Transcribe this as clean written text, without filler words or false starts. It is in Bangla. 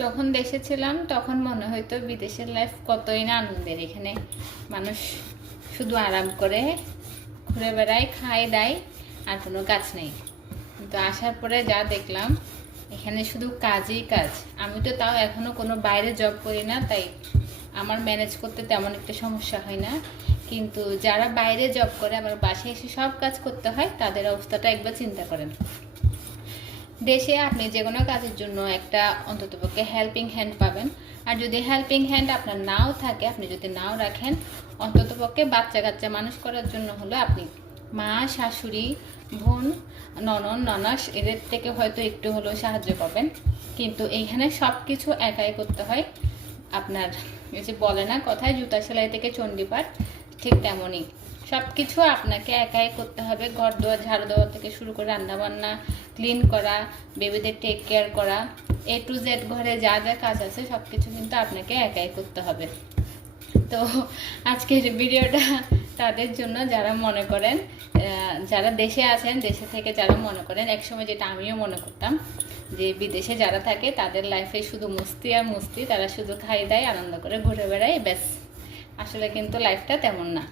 যখন দেশে ছিলাম তখন মনে হইতো বিদেশের লাইফ কতই না আনন্দের। এখানে মানুষ শুধু আরাম করে ঘুরে বেড়ায়, খায় দায়, আর কোনো কাজ নেই। কিন্তু আসার পরে যা দেখলাম, এখানে শুধু কাজই কাজ। আমি তো তাও এখনো কোনো বাইরে জব করি না, তাই আমার ম্যানেজ করতে তেমন একটা সমস্যা হয় না। কিন্তু যারা বাইরে জব করে আবার বাসায় এসে সব কাজ করতে হয়, তাদের অবস্থাটা একবার চিন্তা করেন। দেশে আপনি যে কোনো কাজের জন্য একটা অন্ততপক্ষে হেল্পিং হ্যান্ড পাবেন। আর যদি হেল্পিং হ্যান্ড আপনার নাও থাকে, আপনি যদি নাও রাখেন, অন্ততপক্ষে বাচ্চা কাচ্চা মানুষ করার জন্য হলো আপনি মা, শাশুড়ি, বোন, ননদ, ননাস এদের থেকে হয়তো একটু হলেও সাহায্য পাবেন। কিন্তু এইখানে সব কিছু একাই করতে হয়। আপনার এই যে বলে না কথায়, জুতা সেলাই থেকে চণ্ডীপাঠ, ঠিক তেমনই সব কিছু আপনাকে একাই করতে হবে। ঘর দুয়ার ঝাড়ু দেওয়া থেকে শুরু করে রান্নাবান্না, ক্লিন করা, বেবিদের টেক কেয়ার করা, A to Z ঘরে যা যা কাজ আছে সব কিছু কিন্তু আপনাকে একাই করতে হবে। তো আজকের ভিডিওটা তাদের জন্য যারা মনে করেন, যারা দেশে আছেন, দেশে থেকে যারা মনে করেন, একসময় যেটা আমিও মনে করতাম যে বিদেশে যারা থাকে তাদের লাইফে শুধু মস্তি আর মস্তি, তারা শুধু খাই দায়, আনন্দ করে ঘুরে বেড়ায়, ব্যাস। আসলে কিন্তু লাইফটা তেমন না।